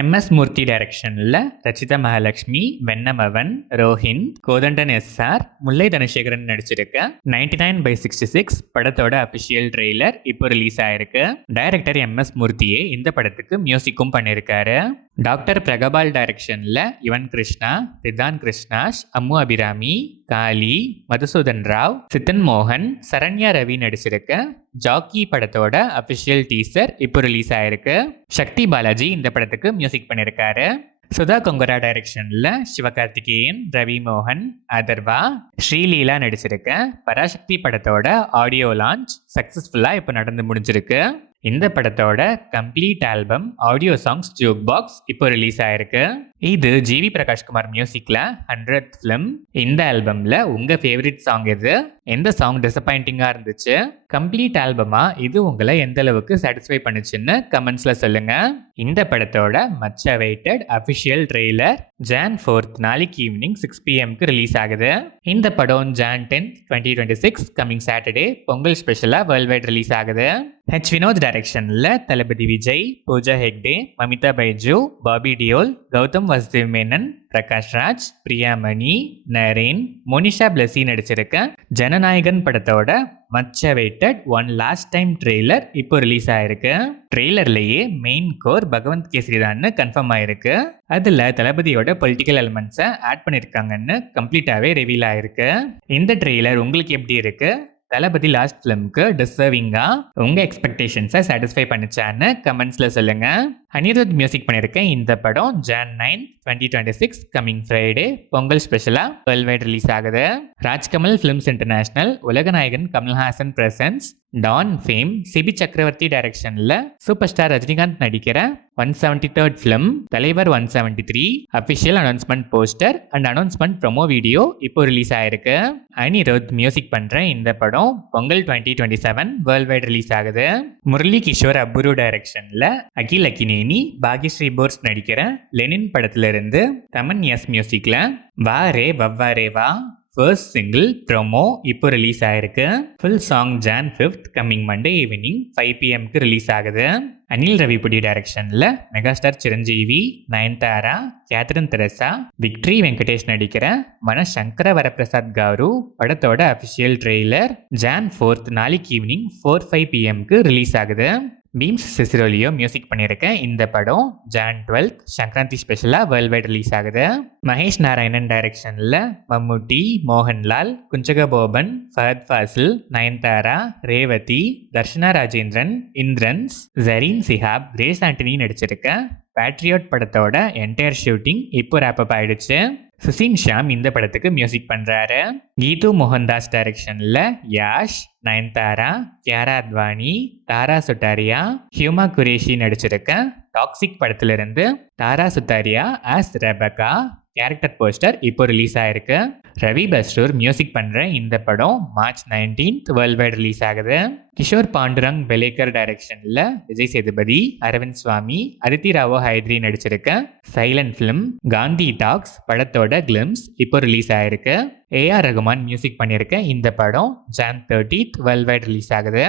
MS. Murthy டைரக்ஷன்ல Rachitha Mahalakshmi, Vennamavan, Rohin, Kothandan S R., Mullai Dhanasekaran நடிச்சிருக்க 99/66 படத்தோட அபிஷியல் ட்ரெய்லர் இப்போ ரிலீஸ் ஆயிருக்கு. Director M S. மூர்த்தியே இந்த படத்துக்கு மியூசிக்கும் பண்ணியிருக்காரு. டாக்டர் பிரகபால் டைரக்ஷன்ல யுவன் கிருஷ்ணா, ரிதான் கிருஷ்ணாஷ், அம்மு அபிராமி, காளி, மதுசூதன் ராவ், சித்தன் மோகன், சரண்யா ரவி நடிச்சிருக்க ஜாக்கி படத்தோட அபிஷியல் டீசர் இப்போ ரிலீஸ் ஆயிருக்கு. சக்தி பாலாஜி இந்த படத்துக்கு மியூசிக் பண்ணியிருக்காரு. சுதா கொங்கரா டைரக்ஷன்ல சிவகார்த்திகேயன், ரவி மோகன், அதர்வா, ஸ்ரீலீலா நடிச்சிருக்க பராசக்தி படத்தோட ஆடியோ லான்ச் சக்சஸ்ஃபுல்லா இப்போ நடந்து முடிஞ்சிருக்கு. இந்த படத்தோட complete album audio songs joke box இப்போ ரிலீஸ் ஆயிருக்கு. இது ஜிவி பிரகாஷ்குமார் மியூசிக்ல 100th ஃபிலிம். இந்த ஆல்பம்ல உங்க ஃபேவரட் சாங் எது? எந்த சாங் டிசப்பாயிண்டிங்கா இருந்துச்சு? கம்ப்ளீட் ஆல்பமா இது உங்களை எந்த அளவுக்கு சாட்டிஸ்ஃபை பண்ணுச்சுன்னு கமெண்ட்ஸ்ல சொல்லுங்க. இந்த படத்தோட much awaited official trailer Jan 4th நாளைக்கு ஈவினிங் 6 PM ரிலீஸ் ஆகுது. இந்த படம் Jan 10th 2026 coming Saturday Pongal ஸ்பெஷலா வேர்ல்ட் வைட் ரிலீஸ் ஆகுது. ஹெச் வினோத் டைரக்ஷன்ல தளபதி விஜய், பூஜா ஹெக்டே, மமிதா பைஜு, பாபி டியோல், கௌதம் வாசுதேவ் மேனன், பிரகாஷ் ராஜ், பிரியாமணி, நரேன், மோனிஷா பிளஸி நடிச்சிருக்க ஜனநாயகன் படத்தோட much awaited one last time trailer இப்போ ரிலீஸ் ஆயிருக்கு. ட்ரெய்லர்லயே மெயின் கோர் பகவந்த் கேசரி தான் கன்ஃபார்ம் ஆயிருக்கு. அதுல தளபதியோட பொலிட்டிக்கல் எலிமெண்ட்ஸை ஆட் பண்ணிருக்காங்கன்னு கம்ப்ளீட்டாவே ரிவீல் ஆயிருக்கு. இந்த ட்ரெய்லர் உங்களுக்கு எப்படி இருக்கு? தளபதி லாஸ்ட் ஃபிலிம்க்கு டிசர்விங்கா உங்க எக்ஸ்பெக்டேஷன்ஸை சாட்டிஸ்ஃபை பண்ணிச்சான்னு கமெண்ட்ஸ்ல சொல்லுங்க. அனிருத் மியூசிக் பண்ணியிருக்க இந்த படம் Jan 9th 2026 coming Friday Pongal ஸ்பெஷலா வேர்ல்ட் வைட் ரிலீஸ் ஆகுது. ராஜ்கமல் ஃபிலிம்ஸ் இன்டர்நேஷனல், உலகநாயகன் Kamal Haasan presents, Don fame, Sibi Chakravarthy டைரக்ஷன்ல சூப்பர் ஸ்டார் ரஜினிகாந்த் நடிக்கிற 173rd ஃபிலிம் தலைவர் 173 official announcement poster and announcement promo video இப்போ ரிலீஸ் ஆயிருக்கு. அனிருத் மியூசிக் பண்ற இந்த படம் பொங்கல் 2027 வேர்ல்ட் வைட் ரிலீஸ் ஆகுது. முரளி கிஷோர் அப்புரு டைரக்ஷன்ல அகில் அக்கினேனி, பாகிஸ்ரீ போர்ஸ் நடிக்கிற லெனின் படத்துல இருந்து தமன் எஸ் மியூசிக்ல வா ரே வவ்வாரே வா ஃபர்ஸ்ட் சிங்கிள் ப்ரோமோ இப்போ ரிலீஸ் ஆயிருக்கு. Full song Jan 5th coming Monday evening 5 PM release ஆகுது. அனில் ரவிபுடி டைரக்ஷன்ல megastar Chiranjeevi, Nayanthara, Catherine Tresa, victory Venkatesh நடிக்கிற மனசங்கர வரப்பிரசாத் காரு படத்தோட அபிஷியல் ட்ரெய்லர் Jan 4th நாளைக்கு ஈவினிங் 4-5 PM ரிலீஸ் ஆகுது. பீம்ஸ் சிசிரோலியோ மியூசிக் பண்ணியிருக்க இந்த படம் Jan 12th சங்கராந்தி ஸ்பெஷலா வேர்ல்ட் வைட் ரிலீஸ் ஆகுது. மகேஷ் நாராயணன் டைரக்ஷன்ல மம்முட்டி, மோகன்லால், குஞ்சக போபன், ஃபஹத் ஃபாசில், நயன்தாரா, ரேவதி, தர்ஷனா ராஜேந்திரன், இந்திரன்ஸ், ஜரீன் சிஹாப், கிரேஸ் ஆண்டனி நடிச்சிருக்க பேட்ரியாட் படத்தோட என்டையர் ஷூட்டிங் இப்போ ரேப்பப் ஆயிடுச்சு. சுசீன் ஷாம் இந்த படத்துக்கு மியூசிக் பண்றாரு. கீது மோகன்தாஸ் டைரக்ஷன்ல யாஷ், நயன்தாரா, கியாரா அத்வானி, தாரா சுட்டாரியா, ஹியூமா குரேஷி நடிச்சிருக்க டாக்ஸிக் படத்துல இருந்து தாரா சுத்தாரியா ஆஸ் ரெபகா கேரக்டர் போஸ்டர் இப்போ ரிலீஸ் ஆயிருக்கு. ரவி பஸ்ரூர் மியூசிக் பண்ற இந்த படம் March 19th world wide release ஆகுது. கிஷோர் பாண்டுரங் பெலேக்கர் டைரக்ஷன்ல விஜய் சேதுபதி, அரவிந்த் சுவாமி, அதித்தி ராவோ ஹைத்ரி நடிச்சிருக்க சைலண்ட் ஃபிலிம் காந்தி டாக்ஸ் படத்தோட கிளிம்ஸ் இப்போ ரிலீஸ் ஆயிருக்கு. ஏஆர் ரகுமான் மியூசிக் பண்ணியிருக்க இந்த படம் Jan 30th world wide release ஆகுது.